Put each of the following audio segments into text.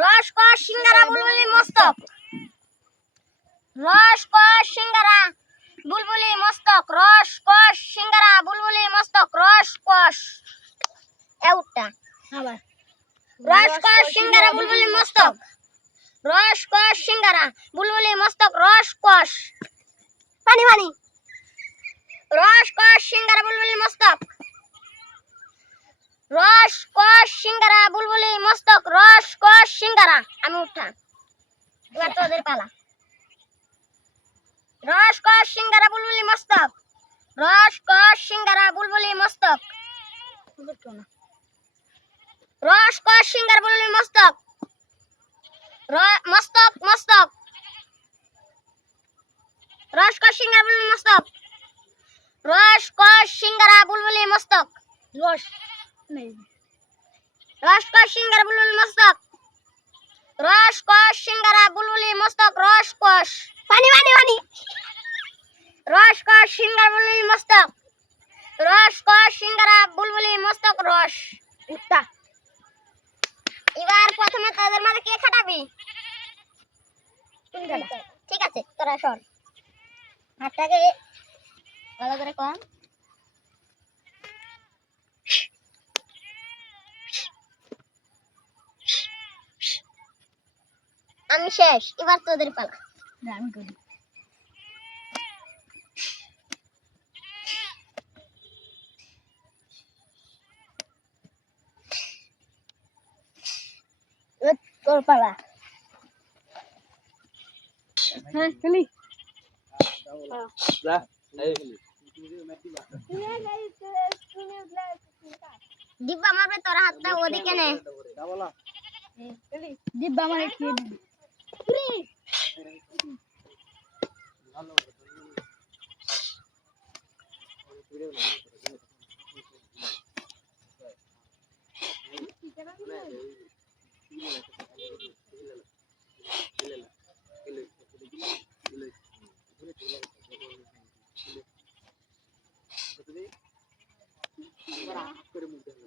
রস কর সিঙ্গারা বুলবুলি মস্তক রস কর সিঙ্গারা বুলবুলি মস্তক রস কর সিঙ্গারা বুলবুলি মস্তক রস কষ এউটা আবার। রস কর সিঙ্গারা বুলবুলি মস্তক রস কর সিঙ্গারা বুলবুলি মস্তক রস কষ পানি পানি। রস কর সিঙ্গারা বুলবুলি মস্তক রস কর সিঙ্গারা বুলবুলি কর সিঙ্গারা আমি উঠা। এবার তোদের পালা। রস কর সিঙ্গারা বুলবুলি মস্তক। রস কর সিঙ্গারা বুলবুলি মস্তক। বুঝতো না রস কর সিঙ্গারা বুলবুলি মস্তক। র- মস্তক মস্তক। রস কর সিঙ্গারা বুলবুলি মস্তক। রস কর সিঙ্গারা বুলবুলি মস্তক। রস নেই। রস কর সিঙ্গারা বুলবুলি মস্তক। রস কর সিঙ্গারা বুলবুলি মস্তক রস কষ পানি পানি পানি। রস কর সিঙ্গারা বুলবুলি মস্তক। রস কর সিঙ্গারা বুলবুলি মস্তক রস। উঠতা এবার প্রথমে তাদের মাঝে কে খাটাবি? ঠিক আছে তোরা সর। হাতটাকে ভালো করে কর আমি শেষ এবার তোদের পালা। আমি করি। তোর পালা। হ্যাঁ খেলি। দিব্যা মারবে তোর হাতটা ওদিকে নে। দিব্যা আমার খেয়ে দিবি। করে মুখ দেখো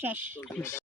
শেষ